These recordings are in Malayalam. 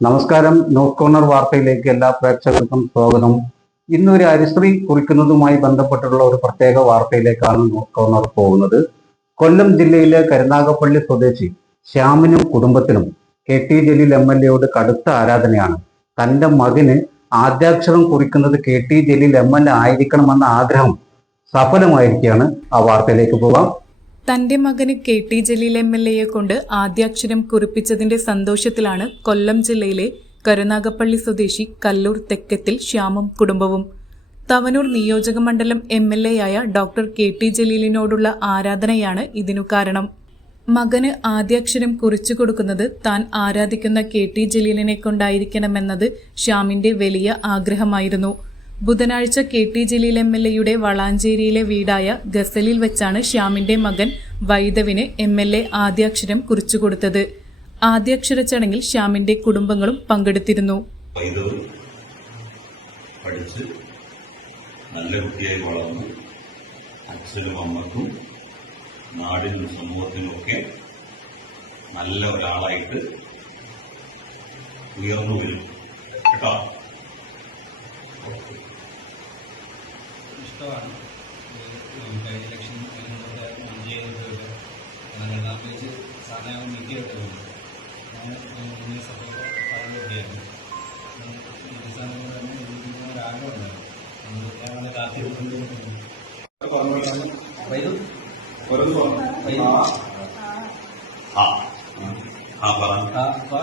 നമസ്കാരം. ന്യൂസ് കോർണർ വാർത്തയിലേക്ക് എല്ലാ പ്രേക്ഷകർക്കും സ്വാഗതം. ഇന്ന് ഒരു ഹരിശ്രീ കുറിക്കുന്നതുമായി ബന്ധപ്പെട്ടുള്ള ഒരു പ്രത്യേക വാർത്തയിലേക്കാണ് ന്യൂസ് കോർണർ പോകുന്നത്. കൊല്ലം ജില്ലയിലെ കരുനാഗപ്പള്ളി സ്വദേശി ശ്യാമിനും കുടുംബത്തിനും K T Jaleel M L എയോട് കടുത്ത ആരാധനയാണ്. തന്റെ മകന് ആദ്യാക്ഷരം കുറിക്കുന്നത് K T Jaleel M L A ആയിരിക്കണമെന്ന ആഗ്രഹം സഫലമായിരിക്കുകയാണ്. ആ വാർത്തയിലേക്ക് പോകാം. തന്റെ മകന് K T Jaleel M L എയെ കൊണ്ട് ആദ്യാക്ഷരം കുറിപ്പിച്ചതിന്റെ സന്തോഷത്തിലാണ് കൊല്ലം ജില്ലയിലെ കരുനാഗപ്പള്ളി സ്വദേശി കല്ലൂർ തെക്കത്തിൽ ശ്യാമും കുടുംബവും. തവനൂർ നിയോജക മണ്ഡലം എം എൽ എ ആയ ഡോക്ടർ കെ ടി ജലീലിനോടുള്ള ആരാധനയാണ് ഇതിനു കാരണം. മകന് ആദ്യാക്ഷരം കുറിച്ചു കൊടുക്കുന്നത് താൻ ആരാധിക്കുന്ന കെ ടി ജലീലിനെ കൊണ്ടായിരിക്കണമെന്നത് ശ്യാമിന്റെ വലിയ ആഗ്രഹമായിരുന്നു. ബുധനാഴ്ച K T Jaleel M L എയുടെ വളാഞ്ചേരിയിലെ വീടായ ഗസലിൽ വെച്ചാണ് ശ്യാമിന്റെ മകൻ വൈദവിന് എം എൽ എ ആദ്യാക്ഷരം കുറിച്ചുകൊടുത്തത്. ആദ്യാക്ഷര ചടങ്ങിൽ ശ്യാമിന്റെ കുടുംബങ്ങളും പങ്കെടുത്തിരുന്നു. പഠിച്ച് നല്ല കുട്ടിയായി വളർന്നു. അച്ഛനും അമ്മക്കും നാടിനും സമൂഹത്തിനുമൊക്കെ നല്ല ഒരാളായിട്ട് ഉയർന്നു വരും. കേട്ടോ? ഇഷ്ടമാണ് ഈ കഴിഞ്ഞ ഇലക്ഷൻ അതിനൊക്കെ വിജയിച്ചതൊക്കെ എന്നാൽ രണ്ടാം പേജ് സാധാരണ നീക്കിയിട്ടുണ്ട് ഞാൻ പറഞ്ഞിരിക്കുകയായിരുന്നു ഈ സാധനങ്ങൾ തന്നെ ജീവിക്കുന്ന ഒരാഗ്രഹമുണ്ടായിരുന്നു അതുകൊണ്ട് ഞാൻ വളരെ കാത്തിരിക്കുന്നു വൈദ്യു വൈദ്യു ആ ആ പറ ആ വാ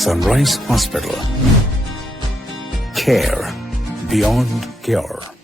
Sunrise Hospital. Care beyond cure.